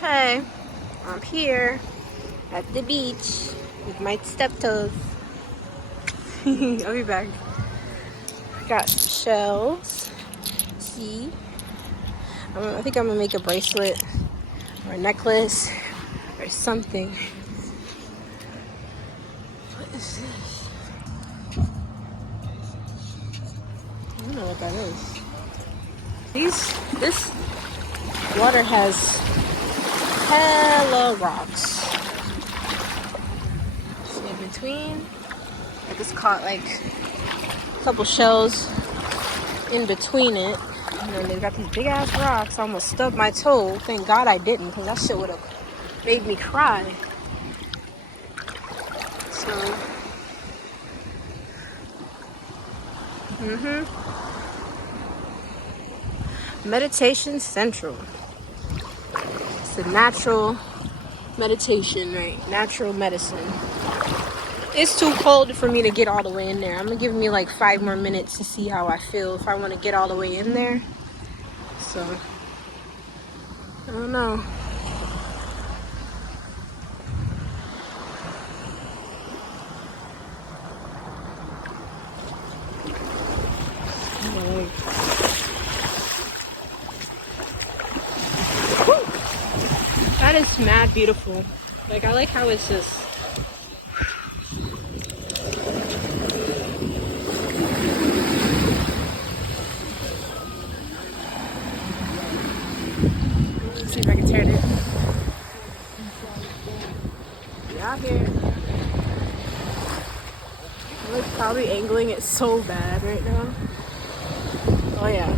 Okay, I'm here at the beach with my steptoes. I'll be back. Got shells. See? I think I'm gonna make a bracelet or a necklace or something. What is this? I don't know what that is. This water has hella rocks. See in between? I just caught like a couple shells in between it. And then they've got these big ass rocks. I almost stubbed my toe. Thank God I didn't, because that shit would have made me cry. So, Meditation Central. It's a natural meditation, right? Natural medicine. It's too cold for me to get all the way in there. I'm gonna give me like 5 more minutes to see how I feel if I want to get all the way in there. So, I don't know. That is mad beautiful. Like, I like how it's just... Let's see if I can turn it. We out here. I'm like probably angling it so bad right now. Oh yeah.